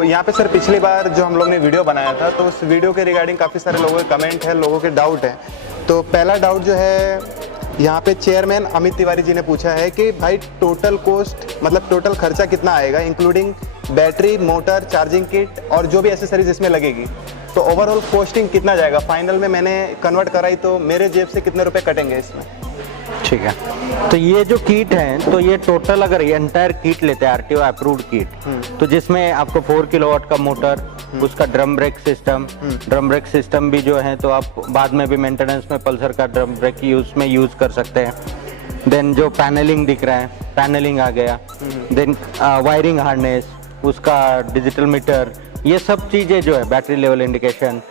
तो यहाँ पे सर पिछली बार जो हम लोग ने वीडियो बनाया था तो उस वीडियो के रिगार्डिंग काफ़ी सारे लोगों के कमेंट है, लोगों के डाउट है। तो पहला डाउट जो है यहाँ पे चेयरमैन अमित तिवारी जी ने पूछा है कि भाई टोटल कॉस्ट मतलब टोटल खर्चा कितना आएगा including battery, motor, charging kit और जो भी एसेसरीज इसमें लगेगी, तो ओवरऑल कॉस्टिंग कितना जाएगा। फाइनल में मैंने कन्वर्ट कराई तो मेरे जेब से कितने रुपए कटेंगे इसमें। ठीक है, तो ये जो किट है तो ये टोटल अगर ये एंटायर किट लेते हैं आरटीओ अप्रूव्ड किट, तो जिसमें आपको 4 किलोवाट का मोटर, उसका ड्रम ब्रेक सिस्टम भी जो है तो आप बाद में भी मेंटेनेंस में पल्सर का ड्रम ब्रेक यूज कर सकते हैं। देन जो पैनलिंग दिख रहा है, पैनलिंग आ गया। देन वायरिंग हार्नेस, उसका डिजिटल मीटर, ये सब चीज़ें जो है, battery level indication,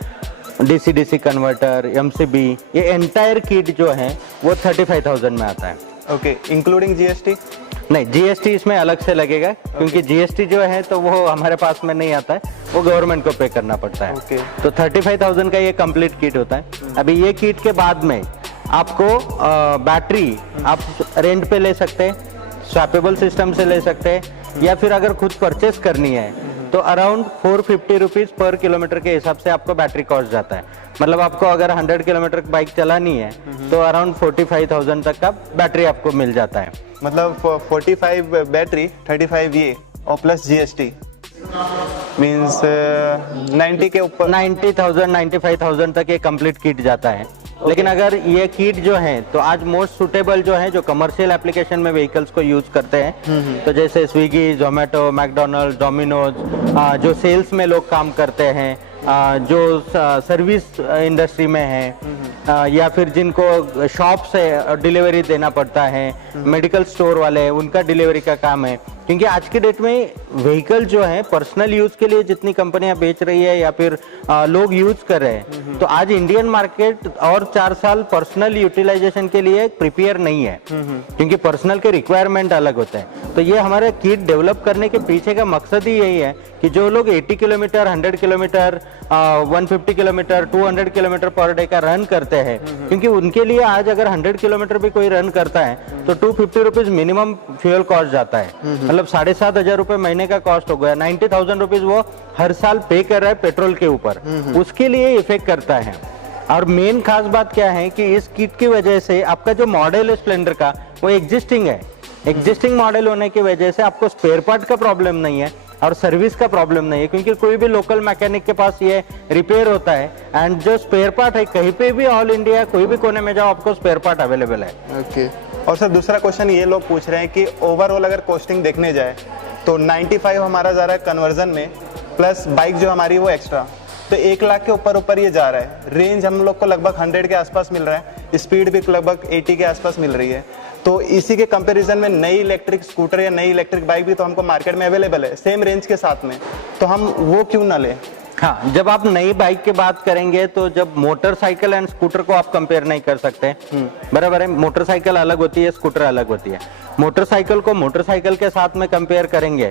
DC converter, MCB, ये एंटायर किट जो है वो 35,000 में आता है। Okay, including GST? नहीं, जीएसटी इसमें अलग से लगेगा, क्योंकि जीएसटी जो है तो वो हमारे पास में नहीं आता है, वो गवर्नमेंट को पे करना पड़ता है। तो 35,000 का ये कंप्लीट किट होता है। अभी ये किट के बाद में आपको बैटरी आप रेंट पे ले सकते हैं, स्वैपेबल सिस्टम से ले सकते हैं, या फिर अगर खुद परचेस करनी है तो अराउंड 450 रुपीज़ पर किलोमीटर के हिसाब से आपको बैटरी कॉस्ट जाता है। मतलब आपको अगर 100 किलोमीटर बाइक चलानी है तो अराउंड 45,000 तक का बैटरी आपको मिल जाता है। मतलब 45 बैटरी, 35 ये और प्लस जीएसटी मींस 90 के ऊपर 90,000 95,000 तक ये कंप्लीट किट जाता है। लेकिन अगर ये किट जो है तो आज मोस्ट सुटेबल जो है, जो कमर्शियल एप्लीकेशन में व्हीकल्स को यूज करते हैं, तो जैसे स्विगी, जोमेटो, मैकडोनल्ड, डोमिनोज, जो सेल्स में लोग काम करते हैं, जो सर्विस इंडस्ट्री में है, या फिर जिनको शॉप से डिलीवरी देना पड़ता है, मेडिकल स्टोर वाले, उनका डिलीवरी का काम है। क्योंकि आज के डेट में व्हीकल जो है पर्सनल यूज के लिए जितनी कंपनियां बेच रही है या फिर लोग यूज कर रहे हैं, तो आज इंडियन मार्केट और 4 साल पर्सनल यूटिलाइजेशन के लिए प्रिपेयर नहीं है, क्योंकि पर्सनल के रिक्वायरमेंट अलग होते हैं। तो ये हमारे किट डेवलप करने के पीछे का मकसद ही यही है कि जो लोग 80 kilometre, 100 kilometre, 150 kilometre, 200 kilometre per day का रन करते हैं, क्योंकि उनके लिए आज अगर 100 किलोमीटर भी कोई रन करता है तो 250 रुपीज मिनिमम फ्यूल कॉस्ट जाता है। मतलब 7,500 रुपए महीने का कॉस्ट हो गया। 90,000 रुपीज वो हर साल पे कर रहा है पेट्रोल के ऊपर, उसके लिए इफेक्ट करता है। और मेन खास बात क्या है कि इस किट की वजह से आपका जो मॉडल है स्प्लेंडर का वो एग्जिस्टिंग है। एग्जिस्टिंग मॉडल होने की वजह से आपको स्पेयर पार्ट का प्रॉब्लम नहीं है और सर्विस का प्रॉब्लम नहीं है, क्योंकि कोई भी लोकल मैकेनिक के पास ये रिपेयर होता है। एंड जो स्पेयर पार्ट है कहीं पे भी ऑल इंडिया कोई भी कोने में जाओ आपको स्पेयर पार्ट अवेलेबल है। ओके। और सर दूसरा क्वेश्चन ये लोग पूछ रहे हैं कि ओवरऑल अगर कॉस्टिंग देखने जाए तो 95 हमारा जा रहा है कन्वर्जन में, प्लस बाइक जो हमारी वो एक्स्ट्रा, तो 1 लाख के ऊपर ये जा रहा है। रेंज हम लोग को लगभग 100 के आसपास मिल रहा है, स्पीड भी लगभग 80 के आसपास मिल रही है। तो इसी के कंपैरिजन में नई इलेक्ट्रिक स्कूटर या नई इलेक्ट्रिक बाइक भी तो हमको मार्केट में अवेलेबल है सेम रेंज के साथ में, तो हम वो क्यों ना लें। हाँ, जब आप नई बाइक की बात करेंगे तो जब मोटरसाइकिल एंड स्कूटर को आप कंपेयर नहीं कर सकते, बराबर है। मोटरसाइकिल अलग होती है, स्कूटर अलग होती है। मोटरसाइकिल को मोटरसाइकिल के साथ में कंपेयर करेंगे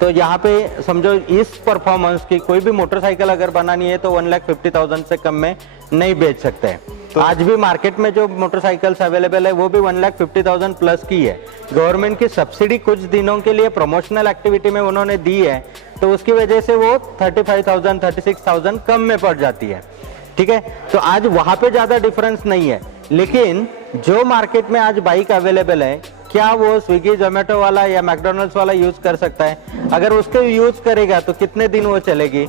तो यहाँ पे समझो इस परफॉर्मेंस की कोई भी मोटरसाइकिल अगर बनानी है तो 1,50,000 से कम में नहीं बेच सकते हैं। तो आज भी मार्केट में जो मोटरसाइकिल्स अवेलेबल है वो भी 1,50,000 प्लस की है। गवर्नमेंट की सब्सिडी कुछ दिनों के लिए प्रमोशनल एक्टिविटी में उन्होंने दी है, तो उसकी वजह से वो 35,000 36,000 कम में पड़ जाती है। ठीक है, तो आज वहां पे ज्यादा डिफरेंस नहीं है। लेकिन जो मार्केट में आज बाइक अवेलेबल है, क्या वो स्विगी, जोमेटो वाला या मैकडोनल्ड्स वाला यूज कर सकता है? अगर उसको यूज करेगा तो कितने दिन वो चलेगी?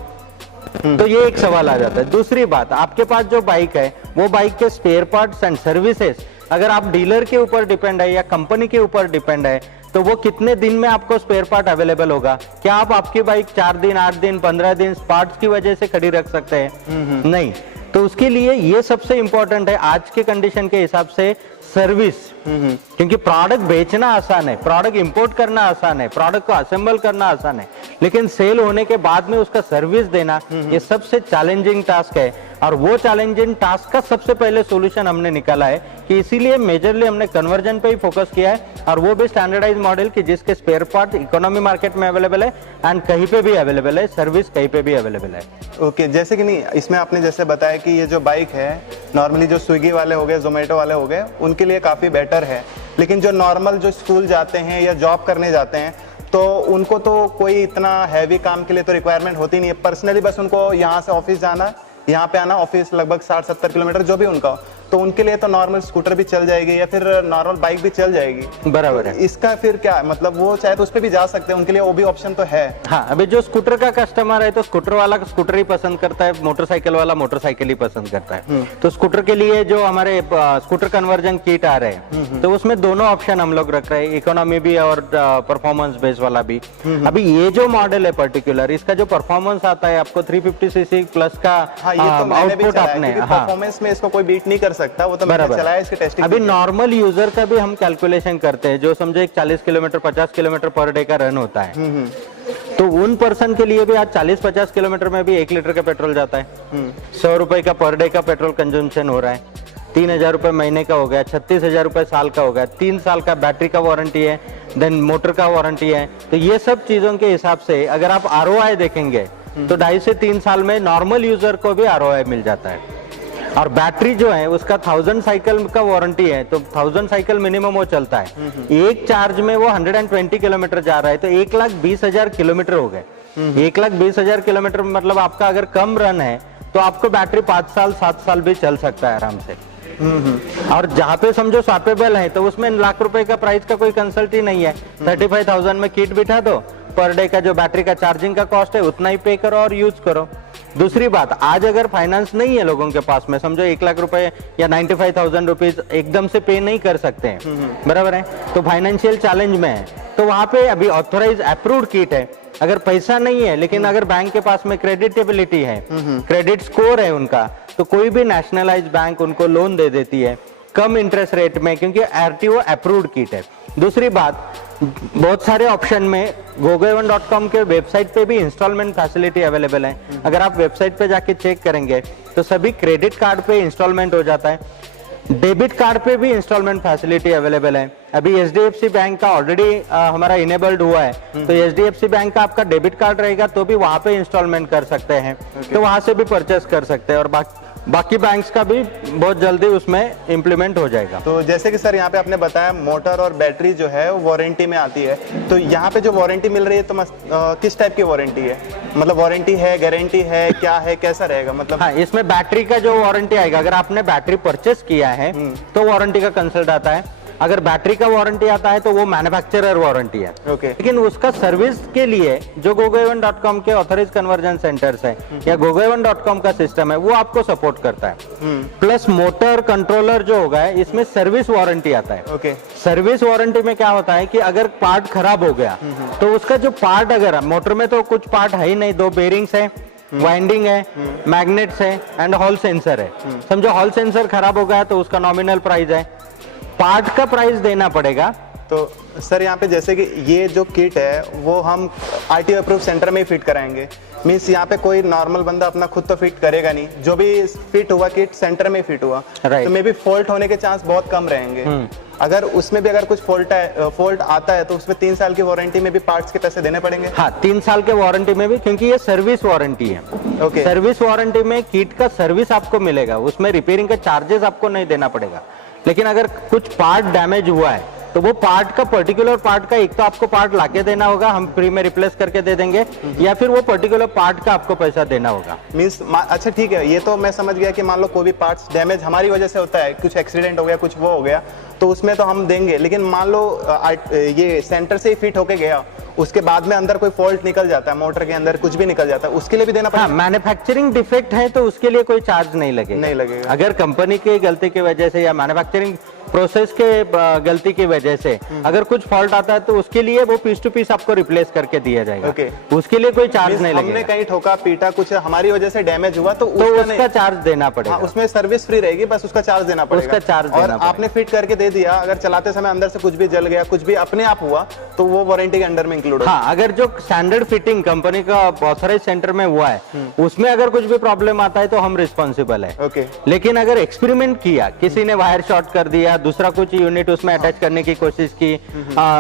तो ये एक सवाल आ जाता है। दूसरी बात, आपके पास जो बाइक है वो बाइक के स्पेयर पार्ट्स एंड सर्विसेज अगर आप डीलर के ऊपर डिपेंड है या कंपनी के ऊपर डिपेंड है तो वो कितने दिन में आपको स्पेयर पार्ट अवेलेबल होगा? क्या आप आपकी बाइक 4 दिन, 8 दिन, 15 दिन पार्ट्स की वजह से खड़ी रख सकते हैं? नहीं। तो उसके लिए ये सबसे इंपॉर्टेंट है आज के कंडीशन के हिसाब से सर्विस, क्योंकि प्रोडक्ट बेचना आसान है, प्रोडक्ट इंपोर्ट करना आसान है, प्रोडक्ट को असेंबल करना आसान है, लेकिन सेल होने के बाद में उसका सर्विस देना ये सबसे चैलेंजिंग टास्क है। और वो चैलेंजिंग टास्क का सबसे पहले सॉल्यूशन हमने निकाला है कि इसीलिए मेजरली हमने कन्वर्जन पे ही फोकस किया है, और वो भी स्टैंडर्डाइज मॉडल की जिसके स्पेयर पार्ट इकोनॉमी मार्केट में अवेलेबल है एंड कहीं पे भी अवेलेबल है, सर्विस कहीं पे भी अवेलेबल है। ओके, जैसे कि नहीं इसमें आपने जैसे बताया कि ये जो बाइक है नॉर्मली जो स्विगी वाले हो गए, जोमेटो वाले हो गए, उनके लिए काफ़ी बेटर है, लेकिन जो नॉर्मल जो स्कूल जाते हैं या जॉब करने जाते हैं तो उनको तो कोई इतना हैवी काम के लिए तो रिक्वायरमेंट होती नहीं है। पर्सनली बस उनको यहाँ से ऑफिस जाना, यहाँ पे आना, ऑफिस लगभग 60-70 किलोमीटर जो भी उनका हो, तो उनके लिए तो नॉर्मल स्कूटर भी चल जाएगी या फिर नॉर्मल बाइक भी चल जाएगी। बराबर है। इसका फिर क्या मतलब, वो चाहे तो उस पर भी जा सकते हैं, उनके लिए वो भी ऑप्शन तो है। हाँ, अभी जो स्कूटर का कस्टमर है तो स्कूटर वाला स्कूटर ही पसंद करता है, मोटरसाइकिल वाला मोटरसाइकिल ही पसंद करता है। तो स्कूटर के लिए जो हमारे स्कूटर कन्वर्जन किट आ रहे हैं तो उसमें दोनों ऑप्शन हम लोग रख रहे हैं, इकोनॉमी भी और परफॉर्मेंस बेस वाला भी। अभी ये जो मॉडल है पर्टिकुलर, इसका जो परफॉर्मेंस आता है आपको 350 सीसी प्लस का आउटपुट आपने, परफॉर्मेंस में इसको कोई बीट नहीं कर सकता, वो तो मैंने चलाया, इसकी टेस्टिंग। अभी नॉर्मल यूजर का भी हम कैलकुलेशन करते हैं, जो समझो एक 40 किलोमीटर 50 किलोमीटर पर डे का रन होता है, तो उन पर्सन के लिए भी आज 40-50 किलोमीटर में भी 1 लीटर का पेट्रोल जाता है। 100 रुपए का पर डे का पेट्रोल कंजम्पशन हो रहा है, 3,000 रुपए महीने का हो गया, 36,000 रुपए साल का हो गया, 3 साल का बैटरी का वारंटी है, देन मोटर का वारंटी है। तो ये सब चीजों के हिसाब से अगर आप ROI देखेंगे तो 2.5 से 3 साल में नॉर्मल यूजर को भी ROI मिल जाता है। और बैटरी जो है उसका 1000 साइकिल का वारंटी है, तो 1000 साइकिल मिनिमम वो चलता है। एक चार्ज में वो 120 किलोमीटर जा रहा है, तो 1,20,000 किलोमीटर हो गए। 1,20,000 किलोमीटर मतलब आपका अगर कम रन है तो आपको बैटरी 5 साल 7 साल भी चल सकता है आराम से। और जहाँ पे समझो स्वैपेबल है तो उसमें लाख रुपए का प्राइस का कोई कंसल्ट ही नहीं है। 35,000 में किट बिठा दो, पर डे का जो बैटरी का चार्जिंग का कॉस्ट है उतना ही पे करो और यूज करो। दूसरी बात, आज अगर फाइनेंस नहीं है लोगों के पास में, समझो 1 लाख रुपए या 95,000 रुपीज एकदम से पे नहीं कर सकते हैं, बराबर है, तो फाइनेंशियल चैलेंज में है, तो वहां पे अभी ऑथोराइज अप्रूव्ड किट है। अगर पैसा नहीं है लेकिन अगर बैंक के पास में क्रेडिटेबिलिटी है, क्रेडिट स्कोर है उनका, तो कोई भी नेशनलाइज बैंक उनको लोन दे देती है कम इंटरेस्ट रेट में, क्योंकि RTO अप्रूव्ड किट है। दूसरी बात, बहुत सारे ऑप्शन में gogoevan.com के वेबसाइट पे भी इंस्टॉलमेंट फैसिलिटी अवेलेबल है। अगर आप वेबसाइट पे जाके चेक करेंगे तो सभी क्रेडिट कार्ड पे इंस्टॉलमेंट हो जाता है, डेबिट कार्ड पे भी इंस्टॉलमेंट फैसिलिटी अवेलेबल है। अभी HDFC बैंक का ऑलरेडी हमारा इनेबल्ड हुआ है, तो HDFC बैंक का आपका डेबिट कार्ड रहेगा तो भी वहां पे इंस्टॉलमेंट कर सकते हैं, तो वहां से भी परचेस कर सकते हैं। और बाकी बैंक्स का भी बहुत जल्दी उसमें इम्प्लीमेंट हो जाएगा। तो जैसे कि सर यहाँ पे आपने बताया मोटर और बैटरी जो है वो वारंटी में आती है, तो यहाँ पे जो वारंटी मिल रही है तो किस टाइप की वारंटी है, मतलब वारंटी है, गारंटी है, क्या है, कैसा रहेगा मतलब? हाँ, इसमें बैटरी का जो वारंटी आएगा, अगर आपने बैटरी परचेस किया है तो वारंटी का कंसल्ट आता है। अगर बैटरी का वारंटी आता है तो वो मैन्युफैक्चरर वारंटी है। लेकिन उसका सर्विस के लिए जो gogoevan.com के ऑथराइज कन्वर्जन सेंटर्स है या gogoevan.com का सिस्टम है वो आपको सपोर्ट करता है। प्लस मोटर कंट्रोलर जो होगा इसमें सर्विस वारंटी आता है। सर्विस वारंटी में क्या होता है कि अगर पार्ट खराब हो गया तो उसका जो पार्ट, अगर मोटर में तो कुछ पार्ट है ही नहीं, 2 बेरिंग्स है, वाइंडिंग है, मैग्नेट्स है एंड हॉल सेंसर है। समझो हॉल सेंसर खराब हो गया तो उसका नॉमिनल प्राइस है, पार्ट का प्राइस देना पड़ेगा। तो सर यहाँ पे जैसे कि ये जो किट है वो हम RTO अप्रूव सेंटर में ही फिट कराएंगे, मीन्स यहाँ पे कोई नॉर्मल बंदा अपना खुद तो फिट करेगा नहीं, जो भी फिट हुआ किट सेंटर में फिट हुआ, तो मे बी फॉल्ट होने के चांस बहुत कम रहेंगे। अगर उसमें भी अगर कुछ फॉल्ट आता है तो उसमें 3 साल की वारंटी में भी पार्ट्स के पैसे देने पड़ेंगे? हाँ, 3 साल के वारंटी में भी, क्योंकि ये सर्विस वारंटी है। सर्विस वारंटी में किट का सर्विस आपको मिलेगा, उसमें रिपेयरिंग का चार्जेस आपको नहीं देना पड़ेगा। लेकिन अगर कुछ पार्ट डैमेज हुआ है तो वो पार्ट का, पर्टिकुलर पार्ट का एक तो आपको पार्ट लाके देना होगा, हम फ्री में रिप्लेस करके दे देंगे, या फिर वो पर्टिकुलर पार्ट का आपको पैसा देना होगा। मींस अच्छा ठीक है, ये तो मैं समझ गया कि मान लो कोई भी पार्ट्स डैमेज हमारी वजह से होता है, कुछ एक्सीडेंट हो गया, कुछ वो हो गया, तो उसमें तो हम देंगे। लेकिन मान लो ये सेंटर से ही फिट होके गया, उसके बाद में अंदर कोई फॉल्ट निकल जाता है, मोटर के अंदर कुछ भी निकल जाता है, उसके लिए भी देना पड़ेगा? हाँ, मैन्युफैक्चरिंग डिफेक्ट है तो उसके लिए कोई चार्ज नहीं लगेगा। अगर कंपनी की गलती की वजह से या मैन्युफैक्चरिंग प्रोसेस के गलती की वजह से अगर कुछ फॉल्ट आता है तो उसके लिए वो पीस टू पीस आपको रिप्लेस करके दिया जाएगा। उसके लिए कोई चार्ज नहीं लगेगा। हमने कहीं ठोका पीटा, कुछ हमारी वजह से डैमेज हुआ तो उसका चार्ज देना पड़ेगा। उसमें सर्विस फ्री रहेगी, बस उसका चार्ज देना पड़ेगा। उसका चार्ज और आपने फिट करके दे दिया, अगर चलाते समय अंदर से कुछ भी जल गया, कुछ भी अपने आप हुआ, तो वो वारंटी के अंडर में इंक्लूड है। हाँ, अगर जो स्टैंडर्ड फिटिंग कंपनी का ऑथराइज सेंटर में हुआ है उसमें अगर कुछ भी प्रॉब्लम आता है तो हम रिस्पॉन्सिबल है। लेकिन अगर एक्सपेरिमेंट किया, किसी ने वायर शॉर्ट कर दिया, दूसरा कुछ यूनिट उसमें अटैच करने की कोशिश की,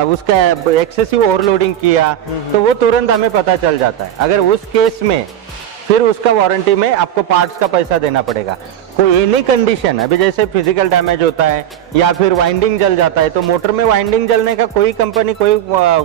उसका एक्सेसिव ओवरलोडिंग किया, तो वो तुरंत हमें पता चल जाता है। अगर उस केस में फिर उसका वारंटी में आपको पार्ट्स का पैसा देना पड़ेगा। कोई एनी कंडीशन, अभी जैसे फिजिकल डैमेज होता है या फिर वाइंडिंग जल जाता है, तो मोटर में वाइंडिंग जलने का कोई कंपनी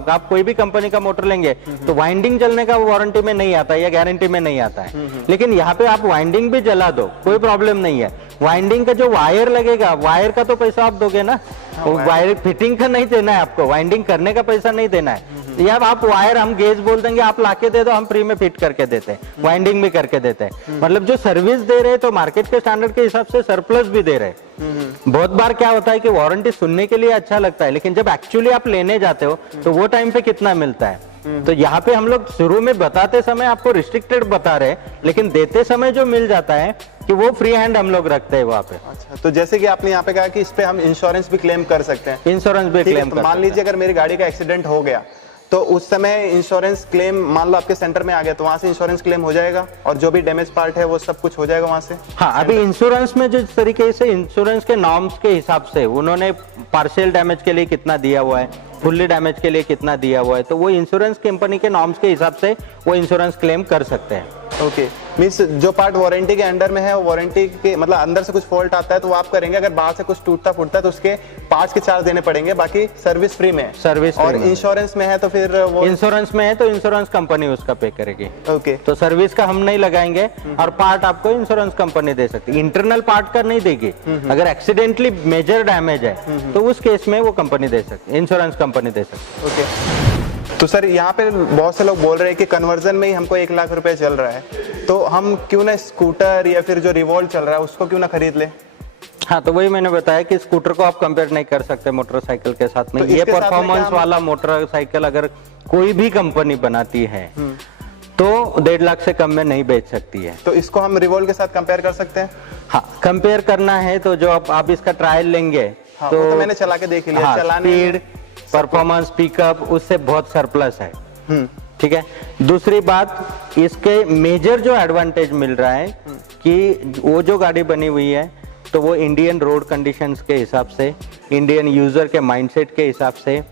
आप कोई भी कंपनी का मोटर लेंगे तो वाइंडिंग जलने का वारंटी में नहीं आता है या गारंटी में नहीं आता है। लेकिन यहाँ पे आप वाइंडिंग भी जला दो, कोई प्रॉब्लम नहीं है। वाइंडिंग का जो वायर लगेगा, वायर का तो पैसा आप दोगे ना, वायर फिटिंग का नहीं देना है आपको, वाइंडिंग करने का पैसा नहीं देना है। या आप वायर, हम गेज बोल देंगे आप लाके दे दो, हम फ्री में फिट करके देते हैं, वाइंडिंग भी करके देते हैं। मतलब जो सर्विस दे रहे हैं तो मार्केट के स्टैंडर्ड के हिसाब से सरप्लस भी दे रहे हैं। बहुत बार क्या होता है कि वारंटी सुनने के लिए अच्छा लगता है, लेकिन जब एक्चुअली आप लेने जाते हो तो वो टाइम पे कितना मिलता है। तो यहाँ पे हम लोग शुरू में बताते समय आपको रिस्ट्रिक्टेड बता रहे हैं, लेकिन देते समय जो मिल जाता है कि वो फ्री हैंड हम लोग रखते हैं वहाँ पे। अच्छा, तो जैसे कि आपने यहाँ पे कहा कि इस पे हम इंश्योरेंस भी क्लेम कर सकते हैं। इंश्योरेंस भी क्लेम कर, मान लीजिए अगर मेरी गाड़ी का एक्सीडेंट हो गया तो उस समय इंश्योरेंस क्लेम, मान लो आपके सेंटर में आ गया तो वहां से इंश्योरेंस क्लेम हो जाएगा और जो भी डैमेज पार्ट है वो सब कुछ हो जाएगा वहां से। हाँ, अभी इंश्योरेंस में जिस तरीके से इंश्योरेंस के नॉर्म्स के हिसाब से उन्होंने पार्शियल डैमेज के लिए कितना दिया हुआ है, फुल्ली डैमेज के लिए कितना दिया हुआ है, तो वो इंश्योरेंस कंपनी के नॉर्म्स के हिसाब से वो इंश्योरेंस क्लेम कर सकते हैं। ओके, मींस जो पार्ट वारंटी के अंडर में है वो वारंटी के मतलब अंदर से कुछ फॉल्ट आता है तो वो आप करेंगे, अगर बाहर से कुछ टूटता फूटता है तो उसके पार्ट्स के चार्ज देने पड़ेंगे, बाकी सर्विस फ्री में है। सर्विस और इंश्योरेंस में है तो फिर वो इंश्योरेंस में है तो इंश्योरेंस कंपनी उसका पे करेगी। ओके, तो सर्विस का हम नहीं लगाएंगे और पार्ट आपको इंश्योरेंस कंपनी दे सकती है, इंटरनल पार्ट का नहीं देगी। अगर एक्सीडेंटली मेजर डैमेज है तो उस केस में वो कंपनी दे सकती है, इंश्योरेंस कंपनी दे सकती है। ओके, तो सर यहाँ पे बहुत से लोग बोल रहे हैं कि कन्वर्जन में ही हमको 1 लाख रुपए चल रहा है, तो हम क्यों ना स्कूटर या फिर जो रिवॉल्व चल रहा है उसको क्यों ना खरीद ले। हाँ, तो वही मैंने बताया कि स्कूटर को आप कंपेयर नहीं कर सकते मोटरसाइकिल के साथ में। तो ये परफॉर्मेंस वाला मोटरसाइकिल अगर कोई भी कंपनी बनाती है तो 1.5 लाख से कम में नहीं बेच सकती है। तो इसको हम रिवॉल्व के साथ कंपेयर कर सकते हैं। हाँ, कंपेयर करना है तो जो आप इसका ट्रायल लेंगे हाँ, तो, वो तो मैंने चला के देख लिया। हाँ, चलाने स्पीड, परफॉर्मेंस, पिकअप उससे बहुत सरप्लस है। ठीक है। दूसरी बात, इसके मेजर जो एडवांटेज मिल रहा है कि वो जो गाड़ी बनी हुई है तो वो इंडियन रोड कंडीशंस के हिसाब से, इंडियन यूजर के माइंडसेट के हिसाब से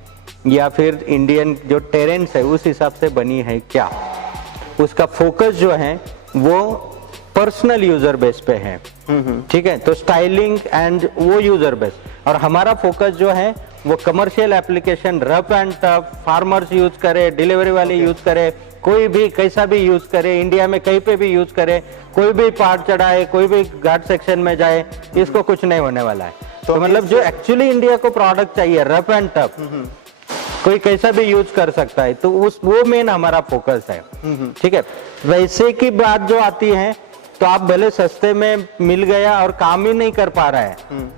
या फिर इंडियन जो टेरेंस है उस हिसाब से बनी है क्या, उसका फोकस जो है वो पर्सनल यूजर बेस पे है। ठीक है, तो स्टाइलिंग एंड वो यूजर बेस, और हमारा फोकस जो है वो commercial application, rough and tough, farmers use करे, डिलीवरी वाले यूज करे, कोई भी कैसा भी यूज करे, इंडिया में कहीं पे भी यूज करे, कोई भी पार्ट चढ़ाए, कोई भी घाट सेक्शन में जाए, इसको कुछ नहीं होने वाला है। तो मतलब जो एक्चुअली इंडिया को प्रोडक्ट चाहिए रफ एंड टफ, कोई कैसा भी यूज कर सकता है, तो वो मेन हमारा फोकस है। ठीक है, वैसे की बात जो आती है तो आप भले सस्ते में मिल गया और काम ही नहीं कर पा रहा है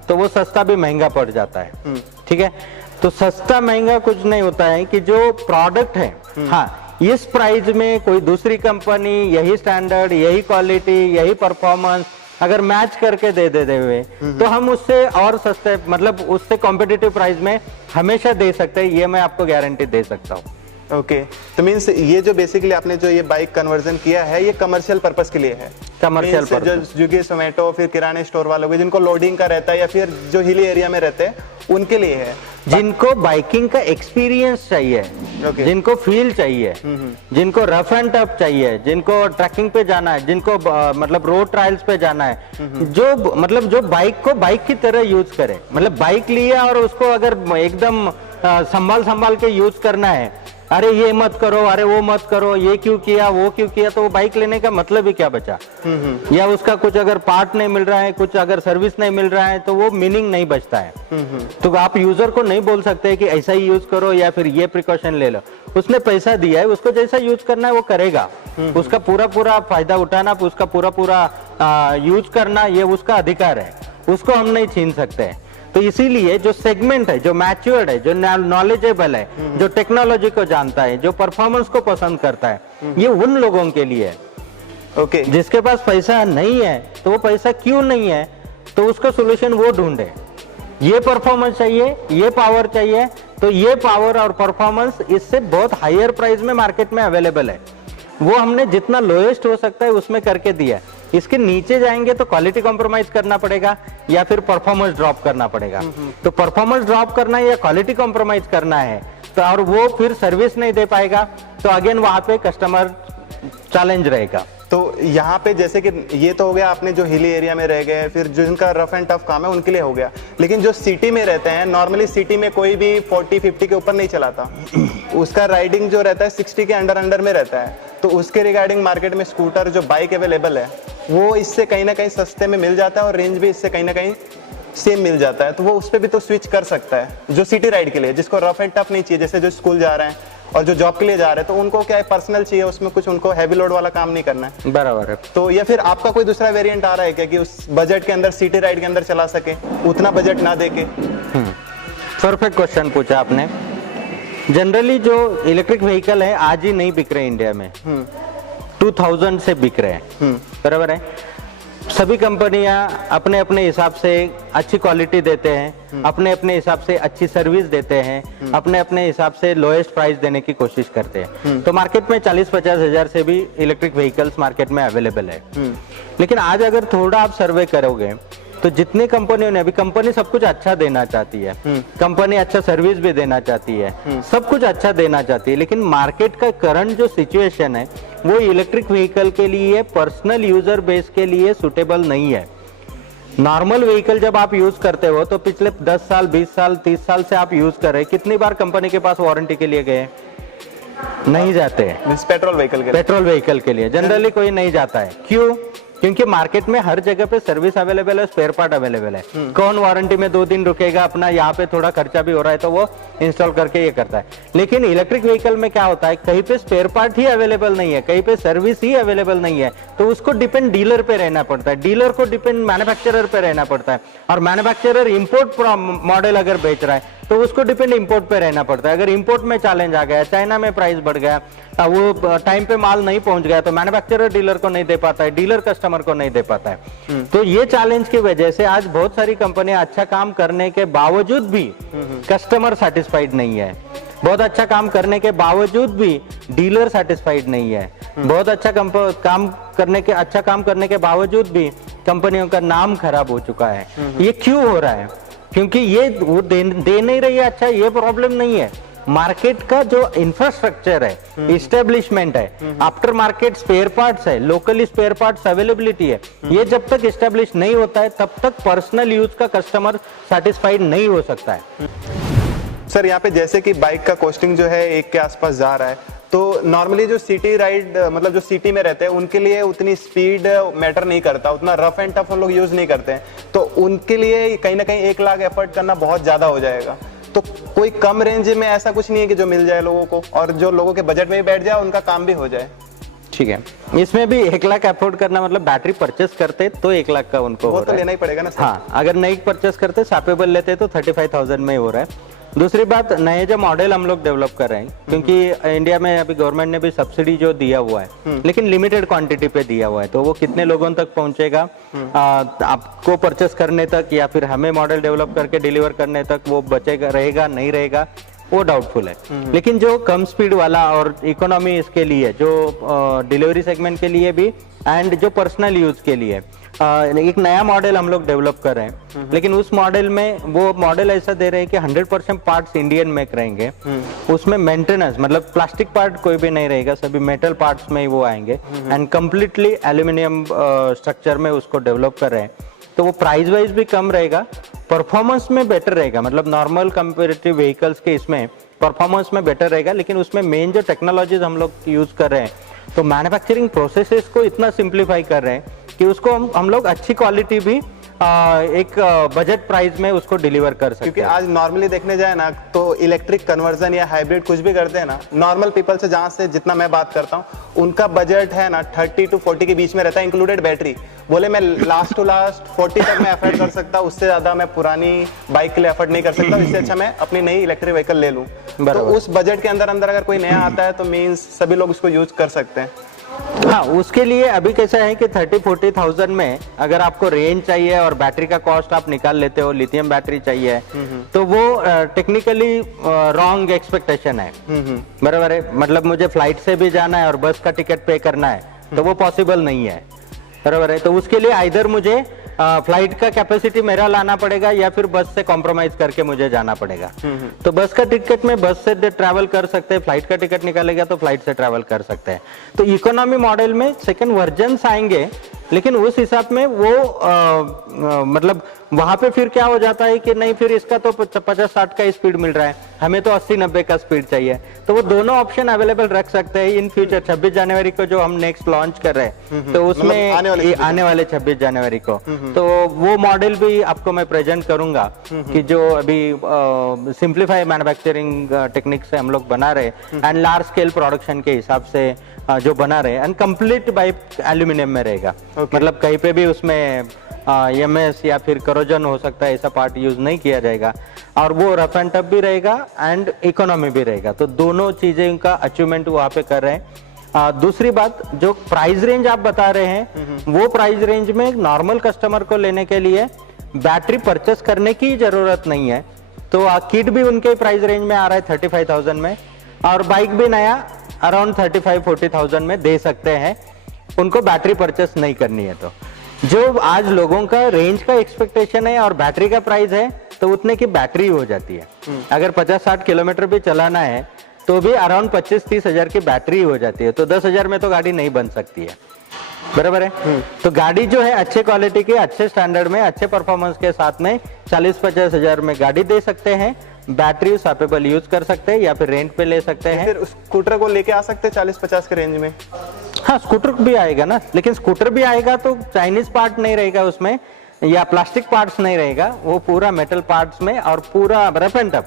तो वो सस्ता भी महंगा पड़ जाता है। ठीक है, तो सस्ता महंगा कुछ नहीं होता है कि जो प्रोडक्ट है, हाँ, इस प्राइस में कोई दूसरी कंपनी यही स्टैंडर्ड, यही क्वालिटी, यही परफॉर्मेंस अगर मैच करके दे हुए तो हम उससे और सस्ते, मतलब उससे कॉम्पिटिटिव प्राइस में हमेशा दे सकते हैं, ये मैं आपको गारंटी दे सकता हूँ। ओके, तो मीन्स ये जो बेसिकली आपने जो ये बाइक कन्वर्जन किया है ये कमर्शियल पर्पस के लिए है। कमर्शियल पर्पस, जो स्विगी, जोमेटो, फिर किराने स्टोर वालों को जिनको लोडिंग का रहता है या फिर जो हिली एरिया में रहते हैं उनके लिए है, जिनको बाइकिंग का एक्सपीरियंस चाहिए, जिनको फील चाहिए, जिनको रफ एंड टफ चाहिए, जिनको ट्रैकिंग पे जाना है, जिनको मतलब रोड ट्रायल्स पे जाना है, जो मतलब जो बाइक को बाइक की तरह यूज करे, मतलब बाइक लिया और उसको अगर एकदम संभाल के यूज करना है, अरे ये मत करो, अरे वो मत करो, ये क्यों किया, वो क्यों किया, तो वो बाइक लेने का मतलब ही क्या बचा। या उसका कुछ अगर पार्ट नहीं मिल रहा है, कुछ अगर सर्विस नहीं मिल रहा है तो वो मीनिंग नहीं बचता है। तो आप यूजर को नहीं बोल सकते कि ऐसा ही यूज करो या फिर ये प्रिकॉशन ले लो। उसने पैसा दिया है, उसको जैसा यूज करना है वो करेगा, उसका पूरा फायदा उठाना, उसका पूरा यूज करना ये उसका अधिकार है, उसको हम नहीं छीन सकते। तो इसीलिए जो सेगमेंट है, जो मैच्योर्ड है, जो नॉलेजेबल है, जो टेक्नोलॉजी को जानता है, जो परफॉर्मेंस को पसंद करता है, ये उन लोगों के लिए है। ओके, जिसके पास पैसा नहीं है तो वो पैसा क्यों नहीं है, तो उसका सोल्यूशन वो ढूंढे। ये परफॉर्मेंस चाहिए, ये पावर चाहिए, तो ये पावर और परफॉर्मेंस इससे बहुत हायर प्राइस में मार्केट में अवेलेबल है। वो हमने जितना लोएस्ट हो सकता है उसमें करके दिया है। इसके नीचे जाएंगे तो क्वालिटी कॉम्प्रोमाइज करना पड़ेगा या फिर परफॉर्मेंस ड्रॉप करना पड़ेगा। तो परफॉर्मेंस ड्रॉप करना है या क्वालिटी कॉम्प्रोमाइज करना है तो, और वो फिर सर्विस नहीं दे पाएगा तो अगेन वहां पे कस्टमर चैलेंज रहेगा। तो यहाँ पे जैसे कि ये तो हो गया आपने जो हिली एरिया में रह गए, फिर जिनका रफ एंड टफ काम है उनके लिए हो गया, लेकिन जो सिटी में रहते हैं, नॉर्मली सिटी में कोई भी 40-50 के ऊपर नहीं चलाता, उसका राइडिंग जो रहता है 60 के अंडर में रहता है, तो उसके रिगार्डिंग मार्केट में स्कूटर जो बाइक अवेलेबल है वो इससे कहीं ना कहीं सस्ते में मिल जाता है और रेंज भी इससे कहीं ना कहीं सेम मिल जाता है, तो वो उस पर भी तो स्विच कर सकता है जो सिटी राइड के लिए, जिसको रफ एंड टफ नहीं चाहिए, जैसे जो स्कूल जा रहे हैं और जो जॉब के लिए जा रहे हैं, तो उनको क्या है पर्सनल चाहिए, उसमें कुछ उनको हैवी लोड वाला काम नहीं करना है। बराबर है। तो या फिर आपका कोई दूसरा वेरिएंट आ रहा है क्या कि उस बजट के अंदर सिटी राइड के अंदर चला सके, उतना बजट ना देके? परफेक्ट क्वेश्चन पूछा आपने। जनरली जो इलेक्ट्रिक व्हीकल है आज ही नहीं बिक रहे इंडिया में, 2000 से बिक रहे हैं, बराबर है। सभी कंपनियां अपने अपने हिसाब से अच्छी क्वालिटी देते हैं, अपने अपने हिसाब से अच्छी सर्विस देते हैं, अपने अपने हिसाब से लोएस्ट प्राइस देने की कोशिश करते हैं। तो मार्केट में 40-50 हजार से भी इलेक्ट्रिक व्हीकल्स मार्केट में अवेलेबल है। लेकिन आज अगर थोड़ा आप सर्वे करोगे तो जितनी कंपनियों ने, अभी कंपनी सब कुछ अच्छा देना चाहती है, कंपनी अच्छा सर्विस भी देना चाहती है, सब कुछ अच्छा देना चाहती है, लेकिन मार्केट का करंट जो सिचुएशन है वो इलेक्ट्रिक व्हीकल के लिए, पर्सनल यूजर बेस के लिए सुटेबल नहीं है। नॉर्मल व्हीकल जब आप यूज करते हो तो पिछले 10 साल, 20 साल, 30 साल से आप यूज कर रहे हैं, कितनी बार कंपनी के पास वारंटी के लिए गए? नहीं जाते हैं। पेट्रोल व्हीकल के लिए जनरली कोई नहीं जाता है। क्यों? क्योंकि मार्केट में हर जगह पे सर्विस अवेलेबल है, स्पेयर पार्ट अवेलेबल है। कौन वारंटी में 2 दिन रुकेगा, अपना यहाँ पे थोड़ा खर्चा भी हो रहा है तो वो इंस्टॉल करके ये करता है। लेकिन इलेक्ट्रिक व्हीकल में क्या होता है, कहीं पे स्पेयर पार्ट ही अवेलेबल नहीं है, कहीं पे सर्विस ही अवेलेबल नहीं है, तो उसको डिपेंड डीलर पे रहना पड़ता है, डीलर को डिपेंड मैन्युफैक्चरर पे रहना पड़ता है, और मैन्युफैक्चरर इंपोर्ट मॉडल अगर बेच रहा है तो उसको डिपेंड इंपोर्ट पे रहना पड़ता है। अगर इंपोर्ट में चैलेंज आ गया, चाइना में प्राइस बढ़ गया, वो टाइम पे माल नहीं पहुंच गया, तो मैन्युफैक्चरर डीलर को नहीं दे पाता है, डीलर कस्टमर को नहीं दे पाता है। तो ये चैलेंज की वजह से आज बहुत सारी कंपनियां अच्छा काम करने के बावजूद भी कस्टमर सेटिस्फाइड नहीं है, बहुत अच्छा काम करने के बावजूद भी डीलर सेटिस्फाइड नहीं है, बहुत अच्छा काम करने के बावजूद भी कंपनियों का नाम खराब हो चुका है। ये क्यों हो रहा है? क्योंकि ये वो दे नहीं रही है अच्छा, ये प्रॉब्लम नहीं है। मार्केट का जो इंफ्रास्ट्रक्चर है, इस्टेब्लिशमेंट है, आफ्टर मार्केट स्पेयर पार्ट्स है, लोकली स्पेयर पार्ट्स अवेलेबिलिटी है, ये जब तक इस्टेब्लिश नहीं होता है तब तक पर्सनल यूज का कस्टमर सेटिस्फाइड नहीं हो सकता है। सर यहाँ पे जैसे कि बाइक का कॉस्टिंग जो है 1 के आसपास जा रहा है, तो नॉर्मली जो सिटी राइड, मतलब जो सिटी में रहते हैं उनके लिए उतनी स्पीड मैटर नहीं करता, उतना रफ एंड टफ उन लोग यूज नहीं करते हैं, तो उनके लिए कहीं ना कहीं 1 लाख एफर्ट करना बहुत ज्यादा हो जाएगा। तो कोई कम रेंज में ऐसा कुछ नहीं है कि जो मिल जाए लोगों को और जो लोगों के बजट में भी बैठ जाए, उनका काम भी हो जाए? ठीक है, इसमें भी 1 लाख अफोर्ड करना मतलब बैटरी परचेस करते तो 1 लाख का उनको वो तो लेना ही पड़ेगा ना सर। हाँ, अगर नई परचेस करते, सैपेबल लेते तो 35,000 में ही हो रहा है। दूसरी बात, नए जो मॉडल हम लोग डेवलप कर रहे हैं, क्योंकि इंडिया में अभी गवर्नमेंट ने भी सब्सिडी जो दिया हुआ है, लेकिन लिमिटेड क्वांटिटी पे दिया हुआ है, तो वो कितने लोगों तक पहुंचेगा आपको परचेस करने तक, या फिर हमें मॉडल डेवलप करके डिलीवर करने तक वो बचेगा, रहेगा नहीं रहेगा, वो डाउटफुल है। लेकिन जो कम स्पीड वाला और इकोनॉमी इसके लिए, जो डिलीवरी सेगमेंट के लिए भी एंड जो पर्सनल यूज के लिए एक नया मॉडल हम लोग डेवलप कर रहे हैं, लेकिन उस मॉडल में वो मॉडल ऐसा दे रहे हैं कि 100% पार्ट्स इंडियन मेक रहेंगे, उसमें मेंटेनेंस मतलब प्लास्टिक पार्ट कोई भी नहीं रहेगा, सभी मेटल पार्ट्स में ही वो आएंगे, एंड कंप्लीटली एल्यूमिनियम स्ट्रक्चर में उसको डेवलप कर रहे हैं। तो वो प्राइस वाइज भी कम रहेगा, परफॉर्मेंस में बेटर रहेगा, मतलब नॉर्मल कंपेरेटिव व्हीकल्स के इसमें परफॉर्मेंस में बेटर रहेगा, लेकिन उसमें मेन जो टेक्नोलॉजीज हम लोग यूज कर रहे हैं, तो मैन्युफैक्चरिंग प्रोसेसेस को इतना सिंप्लीफाई कर रहे हैं कि उसको हम लोग अच्छी क्वालिटी भी एक बजट प्राइस में उसको डिलीवर कर सकते हैं। क्योंकि आज नॉर्मली देखने जाए ना तो इलेक्ट्रिक कन्वर्जन या हाइब्रिड कुछ भी करते हैं ना, नॉर्मल पीपल से जहाँ से जितना मैं बात करता हूँ, उनका बजट है ना 30 to 40 के बीच में रहता है, इंक्लूडेड बैटरी। बोले मैं लास्ट टू लास्ट 40 तक मैं एफर्ट कर सकता हूँ, उससे ज्यादा मैं पुरानी बाइक के लिए एफर्ट नहीं कर सकता, इससे अच्छा मैं अपनी नई इलेक्ट्रिक व्हीकल ले लूँ। तो उस बजट के अंदर अगर कोई नया आता है तो मीन्स सभी लोग उसको यूज कर सकते हैं। हाँ, उसके लिए अभी कैसा है कि 30-40,000 में अगर आपको रेंज चाहिए और बैटरी का कॉस्ट आप निकाल लेते हो, लिथियम बैटरी चाहिए, तो वो टेक्निकली रॉन्ग एक्सपेक्टेशन है, बराबर है। मतलब मुझे फ्लाइट से भी जाना है और बस का टिकट पे करना है, तो वो पॉसिबल नहीं है, बराबर है। तो उसके लिए आइदर मुझे फ्लाइट का कैपेसिटी मेरा लाना पड़ेगा या फिर बस से कॉम्प्रोमाइज करके मुझे जाना पड़ेगा। तो बस का टिकट में बस से ट्रैवल कर सकते हैं, फ्लाइट का टिकट निकालेगा तो फ्लाइट से ट्रैवल कर सकते हैं। तो इकोनॉमी मॉडल में सेकंड वर्जन आएंगे, लेकिन उस हिसाब में वो मतलब वहां पे फिर क्या हो जाता है कि नहीं, फिर इसका तो 50-60 का स्पीड मिल रहा है, हमें तो 80-90 का स्पीड चाहिए। तो वो दोनों ऑप्शन अवेलेबल रख सकते हैं इन फ्यूचर। 26 जनवरी को जो हम नेक्स्ट लॉन्च कर रहे हैं, तो उसमें आने वाले 26 जनवरी को तो वो मॉडल भी आपको मैं प्रेजेंट करूंगा कि जो अभी सिंप्लीफाई मैन्युफैक्चरिंग टेक्निक से हम लोग बना रहे एंड लार्ज स्केल प्रोडक्शन के हिसाब से जो बना रहे एंड कंप्लीट बाय एल्यूमिनियम में रहेगा। मतलब कहीं पे भी उसमें एमएस या फिर करोजन हो सकता है, ऐसा पार्ट यूज नहीं किया जाएगा, और वो रफ एंड टफ भी रहेगा एंड इकोनॉमी भी रहेगा। तो दोनों चीजें का अचीवमेंट वहां पे कर रहे हैं। दूसरी बात, जो प्राइस रेंज आप बता रहे हैं, वो प्राइस रेंज में नॉर्मल कस्टमर को लेने के लिए बैटरी परचेस करने की जरूरत नहीं है। तो किट भी उनके प्राइस रेंज में आ रहा है 35,000 में, और बाइक भी नया अराउंड 35-40,000 में दे सकते हैं, उनको बैटरी परचेस नहीं करनी है। तो जो आज लोगों का रेंज का एक्सपेक्टेशन है और बैटरी का प्राइस है, तो उतने की बैटरी हो जाती है। अगर 50-60 किलोमीटर भी चलाना है तो भी अराउंड 25-30 हजार की बैटरी हो जाती है। तो 10,000 में तो गाड़ी नहीं बन सकती है, बराबर है। तो गाड़ी जो है अच्छे क्वालिटी की, अच्छे स्टैंडर्ड में, अच्छे परफॉर्मेंस के साथ में 40-50 हजार में गाड़ी दे सकते हैं। बैटरी स्वैपेबल यूज कर सकते हैं या फिर रेंट पे ले सकते हैं। फिर स्कूटर को लेके आ सकते हैं 40-50 के रेंज में। हाँ, स्कूटर भी आएगा ना, लेकिन स्कूटर भी आएगा तो चाइनीज पार्ट नहीं रहेगा उसमें या प्लास्टिक पार्ट्स नहीं रहेगा, वो पूरा मेटल पार्ट्स में और पूरा रफ एंड टफ।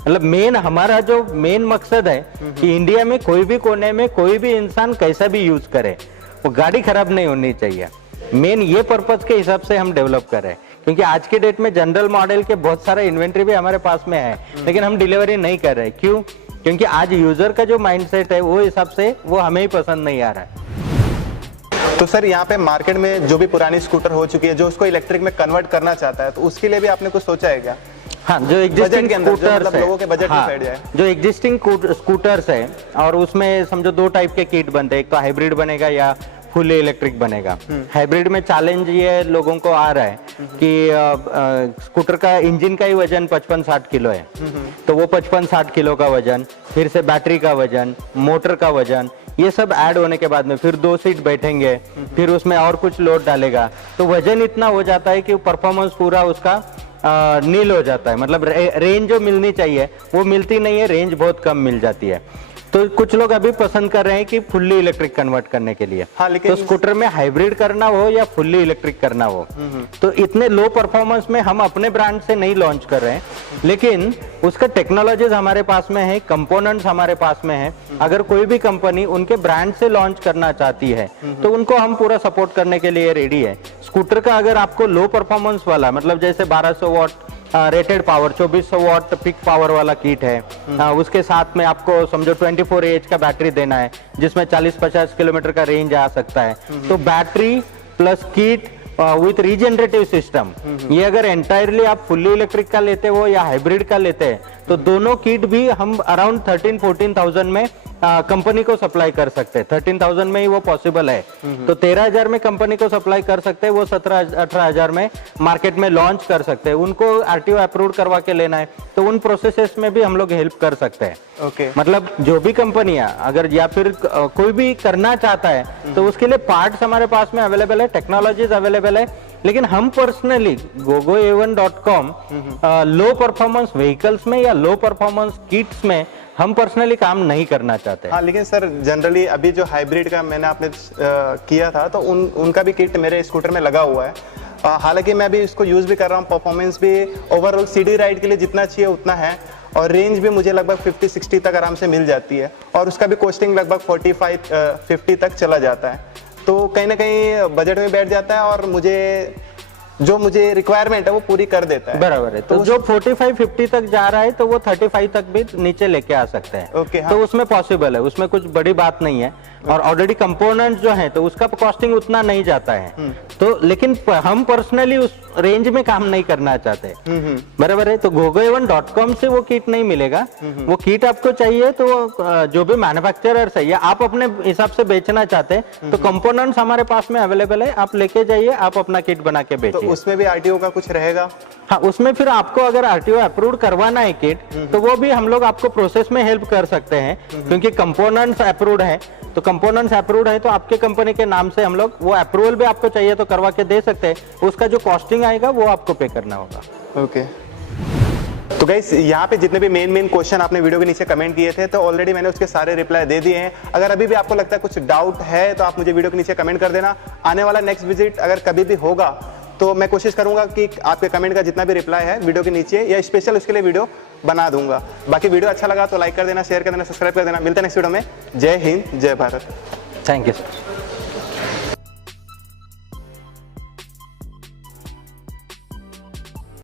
मतलब मेन हमारा जो मेन मकसद है कि इंडिया में कोई भी कोने में कोई भी इंसान कैसा भी यूज करे, वो गाड़ी खराब नहीं होनी चाहिए। मेन ये पर्पज के हिसाब से हम डेवलप कर रहे हैं, क्योंकि आज के डेट में जनरल मॉडल के बहुत सारा इन्वेंट्री भी हमारे पास में है, लेकिन हम डिलीवरी नहीं कर रहे। क्यों? क्योंकि आज यूजर का जो माइंडसेट है वो हिसाब से वो हमें ही पसंद नहीं आ रहा है। तो सर, यहाँ पे मार्केट में जो भी पुरानी स्कूटर हो चुकी है, जो उसको इलेक्ट्रिक में कन्वर्ट करना चाहता है, तो उसके लिए भी आपने कुछ सोचा है क्या? हाँ, जो एग्जिस्टिंग स्कूटर्स है, लोगों के बजट में बैठ जाए, जो एग्जिस्टिंग स्कूटर्स है, और उसमें समझो 2 टाइप के किट बनते हैं, एक तो हाइब्रिड बनेगा या फुल इलेक्ट्रिक बनेगा। हाइब्रिड में चैलेंज ये लोगों को आ रहा है कि स्कूटर का इंजन का ही वजन 55-60 किलो है, तो वो 55-60 किलो का वजन, फिर से बैटरी का वजन, मोटर का वजन, ये सब ऐड होने के बाद में फिर 2 सीट बैठेंगे, फिर उसमें और कुछ लोड डालेगा, तो वजन इतना हो जाता है कि परफॉर्मेंस पूरा उसका नील हो जाता है। मतलब रेंज जो मिलनी चाहिए वो मिलती नहीं है, रेंज बहुत कम मिल जाती है। तो कुछ लोग अभी पसंद कर रहे हैं कि फुल्ली इलेक्ट्रिक कन्वर्ट करने के लिए। हाँ, लेकिन तो स्कूटर में हाइब्रिड करना हो या फुल्ली इलेक्ट्रिक करना हो, तो इतने लो परफॉर्मेंस में हम अपने ब्रांड से नहीं लॉन्च कर रहे हैं, लेकिन उसका टेक्नोलॉजीज हमारे पास में है, कंपोनेंट्स हमारे पास में है। अगर कोई भी कंपनी उनके ब्रांड से लॉन्च करना चाहती है तो उनको हम पूरा सपोर्ट करने के लिए रेडी है। स्कूटर का अगर आपको लो परफॉर्मेंस वाला, मतलब जैसे 1200 what rated power, 2400 what peak power वाला किट है, उसके साथ में आपको समझो 24 एच का बैटरी देना है, जिसमें 40-50 किलोमीटर का रेंज आ सकता है। तो battery plus kit with regenerative system, ये अगर एंटायरली आप फुल्ली इलेक्ट्रिक का लेते हो या हाइब्रिड का लेते हैं, तो दोनों किट भी हम अराउंड 13-14,000 में कंपनी को सप्लाई कर सकते हैं। 13,000 में ही वो पॉसिबल है। तो 13,000 में कंपनी को सप्लाई कर सकते हैं, वो 17-18,000 में मार्केट में लॉन्च कर सकते हैं। उनको आरटीओ अप्रूव करवा के लेना है, तो उन प्रोसेसेस में भी हम लोग हेल्प कर सकते हैं। मतलब जो भी कंपनियां अगर या फिर कोई भी करना चाहता है तो उसके लिए पार्ट्स हमारे पास में अवेलेबल है, टेक्नोलॉजीज अवेलेबल है। लेकिन हम पर्सनली gogoa1.com लो परफॉर्मेंस व्हीकल्स में या लो परफॉर्मेंस किट्स में हम पर्सनली काम नहीं करना चाहते। हाँ, लेकिन सर जनरली अभी जो हाइब्रिड का मैंने आपने किया था, तो उनका भी किट मेरे स्कूटर में लगा हुआ है। हालांकि मैं भी इसको यूज़ भी कर रहा हूँ, परफॉर्मेंस भी ओवरऑल सिटी राइड के लिए जितना चाहिए उतना है, और रेंज भी मुझे लगभग 50-60 तक आराम से मिल जाती है, और उसका भी कॉस्टिंग लगभग 45-50 तक चला जाता है। तो कहीं ना कहीं बजट में बैठ जाता है और मुझे रिक्वायरमेंट है वो पूरी कर देता है। बराबर है। तो जो 45-50 तक जा रहा है तो वो 35 तक भी नीचे लेके आ सकते हैं। हाँ। तो उसमें पॉसिबल है, उसमें कुछ बड़ी बात नहीं है, और ऑलरेडी कंपोनेंट जो है तो उसका कॉस्टिंग उतना नहीं जाता है। तो लेकिन हम पर्सनली उस रेंज में काम नहीं करना चाहते। बराबर है। तो gogoa1.com से वो किट नहीं मिलेगा। वो किट आपको चाहिए तो जो भी मैन्युफैक्चरर्स है या आप अपने हिसाब से बेचना चाहते हैं तो कंपोनेंट्स हमारे पास में अवेलेबल है, आप लेके जाइए, आप अपना किट बना के बेचिए। उसमें भी आरटीओ का कुछ रहेगा? हाँ, उसमें फिर आपको अगर आरटीओ अप्रूव करवाना है किट, तो वो भी हम लोग आपको प्रोसेस में हेल्प कर सकते हैं, क्योंकि कंपोनेंट्स अप्रूव्ड है। तो कंपोनेंट्स अप्रूव्ड है तो आपके कंपनी के नाम से हम लोग वो अप्रूवल भी आपको चाहिए तो करवा के दे सकते हैं। उसका जो कॉस्टिंग आएगा वो आपको पे करना होगा। ओके। तो गाइस यहाँ पे जितने भी मेन क्वेश्चन आपने वीडियो के नीचे कमेंट किए थे, तो ऑलरेडी मैंने उसके सारे रिप्लाई दे दिए हैं। अगर अभी भी आपको लगता है कुछ डाउट है तो आप मुझे वीडियो के नीचे कमेंट कर देना। आने वाला नेक्स्ट विजिट अगर कभी भी होगा तो मैं कोशिश करूंगा कि आपके कमेंट का जितना भी रिप्लाई है वीडियो के नीचे या स्पेशल उसके लिए वीडियो बना दूंगा। बाकी वीडियो अच्छा लगा तो लाइक कर देना, शेयर कर देना, सब्सक्राइब कर देना। मिलते हैं नेक्स्ट वीडियो में। जय हिंद, जय भारत। Thank you sir.